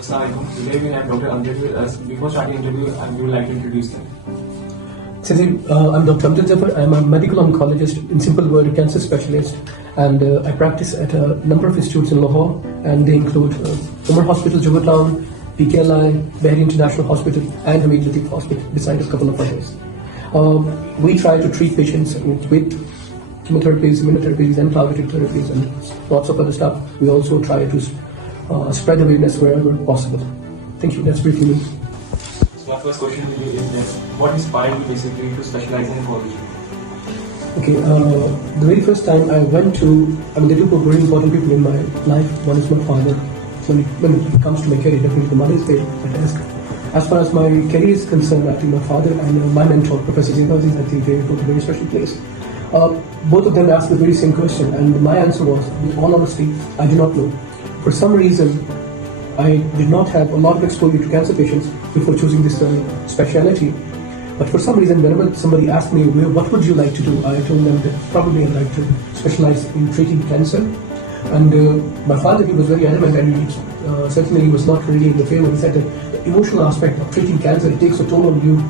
Assalamualaikum. Today we have Dr. Amjad with us. Before starting the interview, I would like to introduce them. I'm Dr. Amjad Zafar. I'm a medical oncologist, in simple word, a cancer specialist, and I practice at a number of institutes in Lahore, and they include Omer Hospital, Jubbatown, PKLI, Bahri International Hospital, and Amjad Zafar Hospital, besides a couple of others. We try to treat patients with chemotherapies, immunotherapies, and targeted therapies, and lots of other stuff. We also try to spread awareness wherever possible. Thank you. That's briefly me. So my first question to you is that what inspired you basically to specialize in oncology? Okay, the very first time I went to, there are two very important people in my life. One is my father. When it comes to my career, definitely the mother is there at risk. As far as my career is concerned, I think my father and my mentor, Professor Jayavaz, I think they got a very special place. Both of them asked the very same question, and my answer was, in all honesty, I do not know. For some reason, I did not have a lot of exposure to cancer patients before choosing this specialty. But for some reason, whenever somebody asked me, well, what would you like to do? I told them that probably I'd like to specialize in treating cancer. And my father, he was very adamant, and certainly he was not really in the favor. He said that the emotional aspect of treating cancer, it takes a toll on you.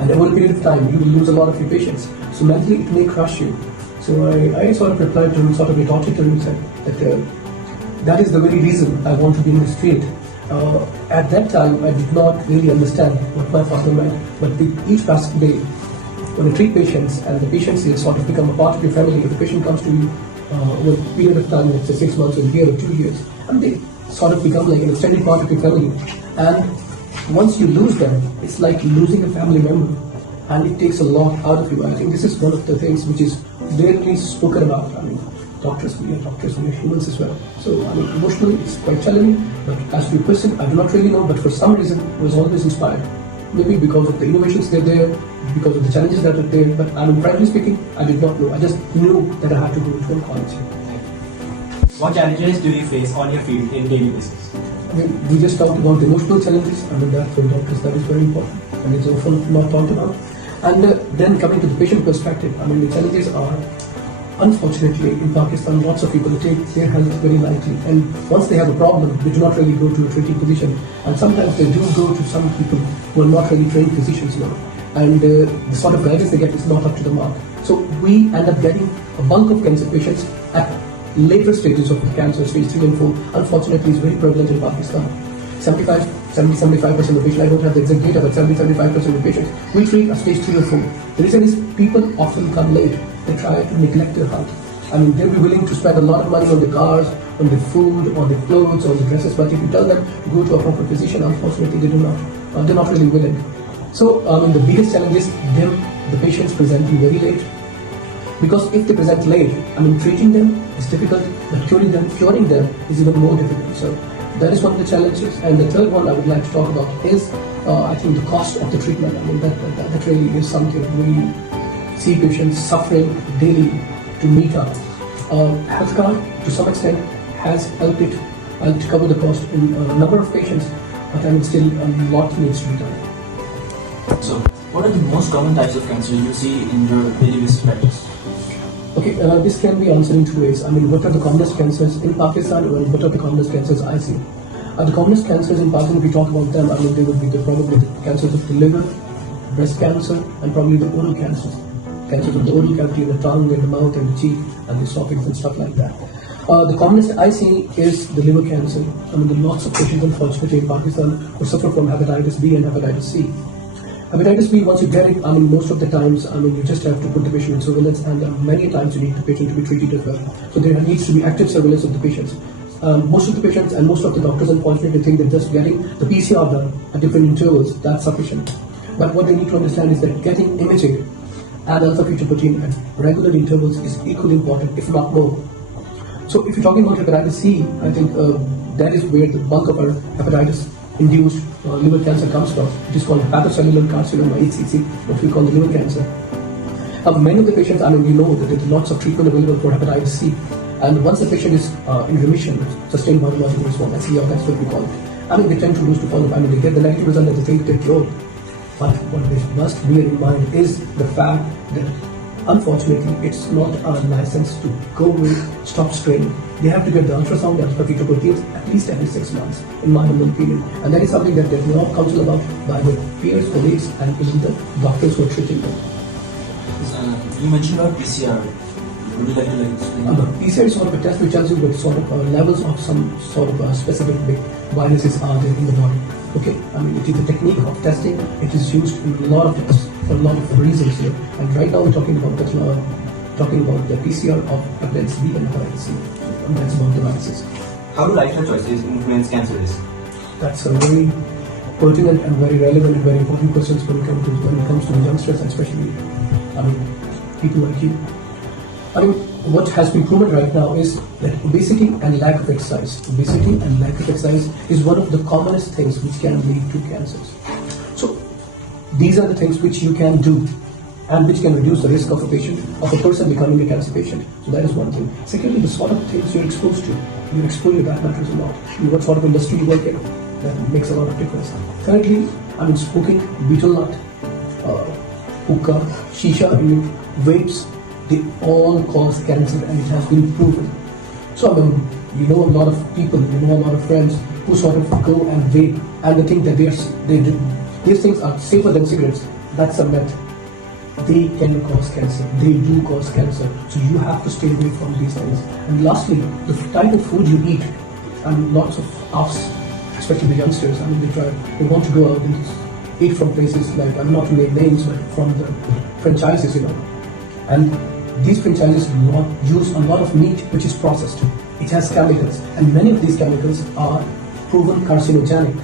And over a period of time, you will lose a lot of your patients. So mentally, it may crush you. So I sort of replied to him, sort of rhetorically, and said that that is the very reason I want to be in this field. At that time, I did not really understand what my father meant, but with each passing day, when you treat patients and the patients sort of become a part of your family, if the patient comes to you over a period of time, let's say 6 months or a year or 2 years, and they sort of become like an extended part of your family. And once you lose them, it's like losing a family member, and it takes a lot out of you. I think this is one of the things which is rarely spoken about. Doctors, we are doctors, we are humans as well. So, emotionally, it's quite challenging, but as to a person, I do not really know, but for some reason, I was always inspired. Maybe because of the innovations that are there, because of the challenges that are there, but frankly speaking, I did not know. I just knew that I had to go to oncology. What challenges do you face on your field in daily basis? We just talked about the emotional challenges. That for doctors, that is very important, and it's often not talked about. And then coming to the patient perspective, the challenges are, unfortunately, in Pakistan, lots of people take their health very lightly, and once they have a problem, they do not really go to a treating physician, and sometimes they do go to some people who are not really trained physicians now, and the sort of guidance they get is not up to the mark. So we end up getting a bulk of cancer patients at later stages of the cancer, stage 3 and 4. Unfortunately, is very prevalent in Pakistan. 70-75% of patients, I don't have the exact data, but 70-75% of patients we treat at stage 3 or 4. The reason is people often come late. They try to neglect their health. They'll be willing to spend a lot of money on the cars, on the food, on the clothes, on the dresses, but if you tell them go to a proper physician, unfortunately they do not. They're not really willing. So the biggest challenge is the patients presenting very late. Because if they present late, treating them is difficult, but curing them is even more difficult. So that is one of the challenges. And the third one I would like to talk about is, I think, the cost of the treatment. That really is something we see patients suffering daily to meet up. Health card, to some extent, has helped to cover the cost in a number of patients, but still a lot needs to be done. So, what are the most common types of cancer you see in your daily basis practice? Okay, this can be answered in 2 ways. What are the commonest cancers in Pakistan, and what are the commonest cancers I see? The commonest cancers in Pakistan, if we talk about them, they would be probably the cancers of the liver, breast cancer, and probably the oral cancers. Cancers of the oral cavity, the tongue, and the mouth, and the cheek, and the esophagus, and stuff like that. The commonest I see is the liver cancer. There are lots of patients, unfortunately, in Pakistan who suffer from hepatitis B and hepatitis C. Hepatitis B, once you get it, most of the times, you just have to put the patient in surveillance, and many times you need the patient to be treated as well. So there needs to be active surveillance of the patients. Most of the patients and most of the doctors, unfortunately, think that just getting the PCR done at different intervals, that's sufficient. But what they need to understand is that getting imaging and alpha-fetoprotein at regular intervals is equally important, if not more. So if you're talking about hepatitis C, I think that is where the bulk of our hepatitis-induced liver cancer comes from. It is called hepatocellular carcinoma, HCC, what we call the liver cancer. Many of the patients, we know that there is lots of treatment available for hepatitis C, and once the patient is in remission, sustained virological response, SVR, that's what we call it. They tend to lose to follow-up. They get the negative result that they think they're cured. But what they must bear in mind is the fact that unfortunately, it's not a license to go away, stop screening. They have to get the ultrasound and fetal proteins at least every 6 months, in my humble opinion. And that is something that there's no counsel about by the peers, colleagues, and even the doctors who are treating them. You mentioned about PCR. Would you like to explain? PCR is sort of a test which tells you what sort of levels of some sort of specific big viruses are there in the body. Okay, I mean, it is a technique of testing. It is used in a lot of things for a lot of reasons here. And right now we're talking about the PCR of hepatitis B and hepatitis C. And that's about the viruses. How do lifestyle choices influence cancer risk? That's a very pertinent and very relevant and very important questions when it comes to the youngsters, and especially, people like you. What has been proven right now is that obesity and lack of exercise. Obesity and lack of exercise is one of the commonest things which can lead to cancers. So these are the things which you can do and which can reduce the risk of a person becoming a cancer patient. So that is one thing. Secondly, the sort of things you're exposed to. Your exposure, that matters a lot. What sort of industry you work in, that makes a lot of difference. Thirdly, smoking, betel nut, hookah, shisha, vapes, they all cause cancer, and it has been proven. So you know a lot of people, you know a lot of friends who sort of go and vape, and they think that these things are safer than cigarettes. That's a myth. They can cause cancer. They do cause cancer. So you have to stay away from these things. And lastly, the type of food you eat, and lots of us, especially the youngsters, they want to go out and eat from places like, I'm not to name names, but from the franchises, And these franchises use a lot of meat which is processed. It has chemicals, and many of these chemicals are proven carcinogenic,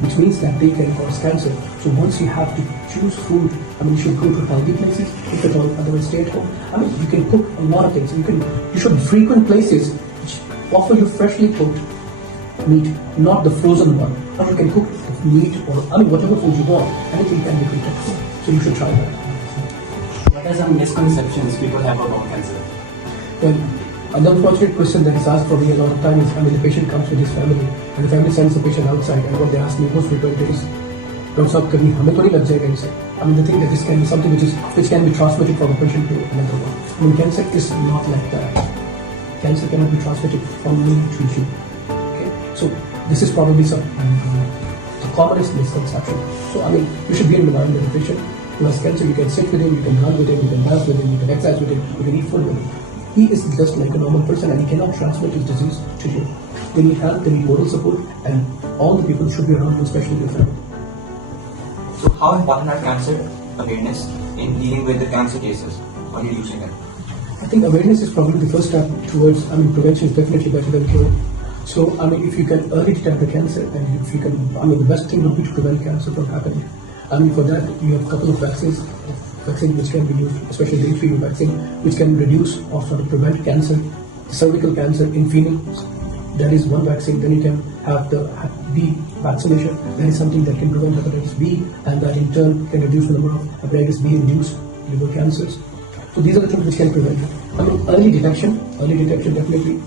which means that they can cause cancer. So once you have to choose food, you should go to healthy places, if at all, otherwise stay at home. You can cook a lot of things. You should frequent places which offer you freshly cooked meat, not the frozen one. Or you can cook meat or whatever food you want. Anything can be cooked at home. So you should try that. What are some misconceptions people have about cancer? Well, an unfortunate question that is asked for me a lot of times is, the patient comes with his family, and the family sends the patient outside, and what they ask me most frequently is, don't stop कभी हमें तो नहीं लग जाएगा इनसे. They think that this can be something which can be transmitted from a patient to another one. Cancer is not like that. Cancer cannot be transmitted from me to you. Okay, so this is probably the commonest misconception. So you should be in the mind of the patient who has cancer. You can sit with him, you can run with him, you can dance with him, you can exercise with him, you can eat food with him. He is just like a normal person, and he cannot transmit his disease to you. They need help, they need moral support, and all the people should be around you, especially your family. So how important are cancer awareness in dealing with the cancer cases or reducing it? I think awareness is probably the first step towards, prevention is definitely better than cure. So, if you can early detect the cancer, and if you can, the best thing would be to prevent cancer from happening. For that, you have a couple of vaccines which can be used, especially the HPV vaccine, which can reduce or sort of prevent cancer, cervical cancer in females. That is one vaccine. Then you can have the B vaccination. That is something that can prevent hepatitis B, and that in turn can reduce the number of hepatitis B induced liver cancers. So these are the things which can prevent. Early detection definitely.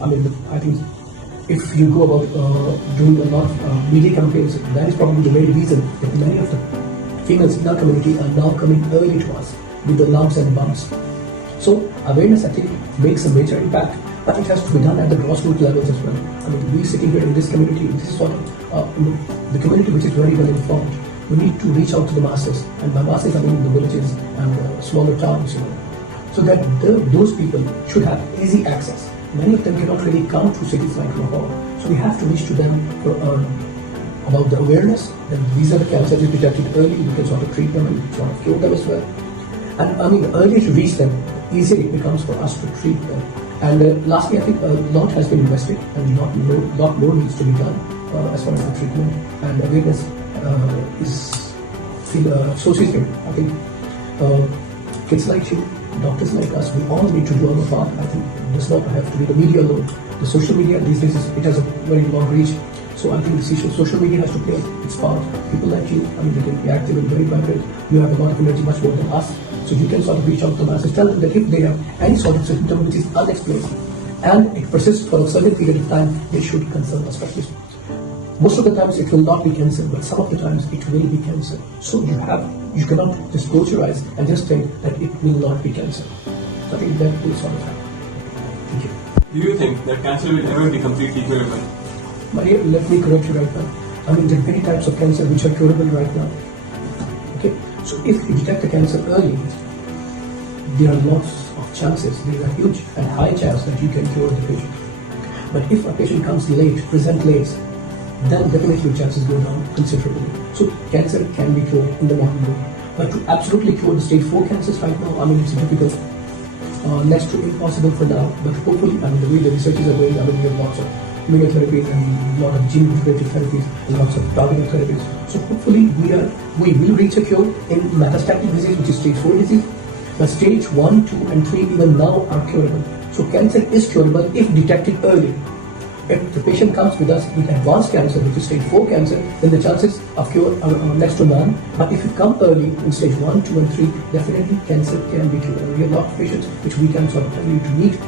I think if you go about doing a lot of media campaigns, that is probably the very reason that many of the females in our community are now coming early to us with the lumps and bumps. So awareness, I think, makes a major impact, but it has to be done at the grassroots levels as well. We sitting here in this community, this is sort of the community which is very well informed. We need to reach out to the masses, and by masses I mean the villages and the smaller towns, so that those people should have easy access. Many of them cannot really come to cities like Lahore, so we have to reach to them for about the awareness that these are the cancers if detected early, you can sort of treat them and sort of cure them as well. And the earlier you reach them, the easier it becomes for us to treat them. And lastly, I think a lot has been invested, and a lot more needs to be done as far as the treatment and awareness is associated. I think kids like you, doctors like us, we all need to do our part. I think it does not have to be the media alone. The social media these days, it has a very long reach. So I think the social media has to play its part. People like you, they can be active and very vibrant. You have a lot of energy, much more than us. So you can sort of reach out to the masses, tell them that if they have any sort of symptom which is unexplained and it persists for a certain period of time, they should consult a specialist. Most of the times it will not be cancer, but some of the times it will be cancer. So you cannot just close your eyes and just think that it will not be cancer. So I think that will sort of happen. Thank you. Do you think that cancer will ever be completely curable? Maria, let me correct you right now. I mean, there are many types of cancer which are curable right now. Okay, so if you detect the cancer early, there are lots of chances, there is a huge and high chance that you can cure the patient. But if a patient comes late, present late, then definitely chances go down considerably. So cancer can be cured in the long run. But to absolutely cure the stage 4 cancers right now, I mean, it's difficult. Next to impossible for now, but hopefully, I mean, the way the researchers are going, I mean, we have lots of immunotherapies and a lot of gene-integrated therapies and lots of targeted therapies. So hopefully, we will reach a cure in metastatic disease, which is stage 4 disease. But stage 1, 2, and 3 even now are curable. So cancer is curable if detected early. If the patient comes with us with advanced cancer, which is stage 4 cancer, then the chances of cure are next to none. But if you come early in stage 1, 2, and 3, definitely cancer can be cured. We have a lot of patients which we can sort of tell you to meet.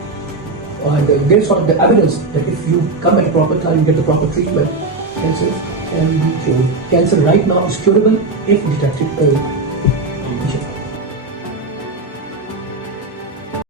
And there's sort of the evidence that if you come at a proper time, get the proper treatment, cancer can be cured. Cancer right now is curable if detected early.